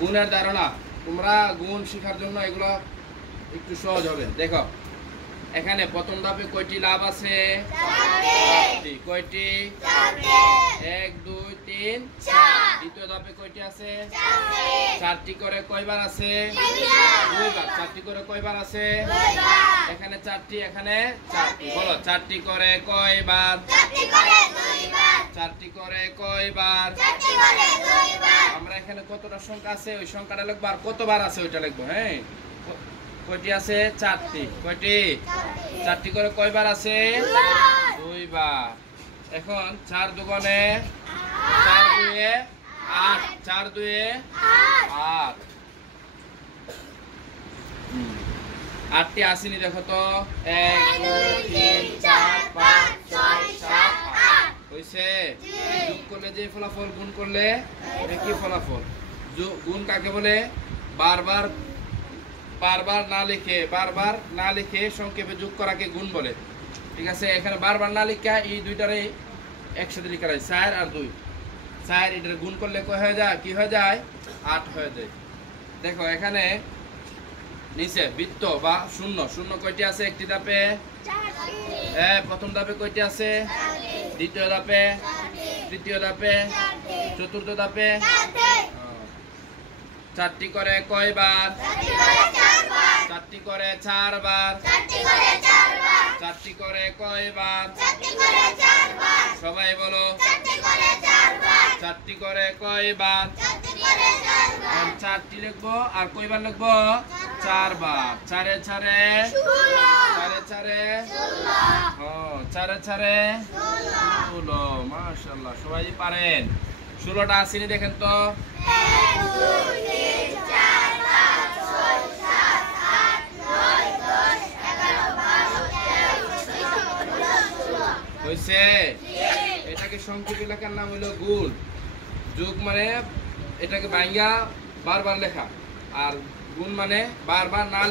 গুণের ধারণা। তোমরা গুণ শেখার জন্য এগুলো একটু সহজ হবে। দেখো এখানে প্রথম ধাপে কয়টি লাভ আছে? চারটি। কয়টি? 1 2 3 4। দ্বিতীয় ধাপে কয়টি আছে? চারটি করে কয়বার আছে? দুইবার। চারটি করে কয়বার আছে? এখানে চারটি, এখানে চারটি। বলো চারটি করে কয়বার? চারটি করে কয়বার? আমরা এখানে কতটা সংখ্যা আছে ওই সংখ্যাটা লিখবো, আর কতবার আছে ওইটা লিখবো। হ্যাঁ, কয়টি আছে? চারটি। কয়টি? চারটি করে কয়বার আছে? দুইবার। এখন 4 দুগুণে 4 দুয়ে 8। 4 দুয়ে 8। 8টি আসেনি দেখো তো। 1 2 3 4 5 6 7 8 হইছে। যোগ করলে যে ফলাফল, গুণ করলে একই ফলাফল। গুণ কাকে বলে? বারবার না লিখে সংক্ষেপে যোগ করাকে গুণ বলে। ঠিক আছে, এখানে বারবার না লিখা এই দুইটারে একসাথে লিখা যায়, 4 আর 2। 4 এটার গুণ করলে কয় হয়ে যায়? কি হয়ে যায়? 8 হয়ে যায়। দেখো এখানে নিচে বৃত্ত বা শূন্য। শূন্য কয়টি আছে একটি ধাপে? প্রথম ধাপে কয়টি আছে? দ্বিতীয় ধাপে, তৃতীয় ধাপে, চতুর্থ ধাপে। চারটি করে কয়বার? চারটি করে 4 বার। চারটি করে কয়বার? সবাই বলো চারটি করে কয়বার? 4টি লিখবো, আর কয়বার লিখবো? 4 বার। 4 এ 4 এ 4 এ 4 এ 4 এ 4 এ 16। মাশাআল্লাহ, সবাই পারেন। 16টা আসেনি দেখেন তো। 1 2 3 4 5 6 7 8 9 10 11 12 13 14 হইছে। এটাকে সংক্ষেপে লেখার নাম হলো গুণ। যোগ মানে এটাকে ভাঙা বারবার লেখা, আর গুণ মানে বারবার না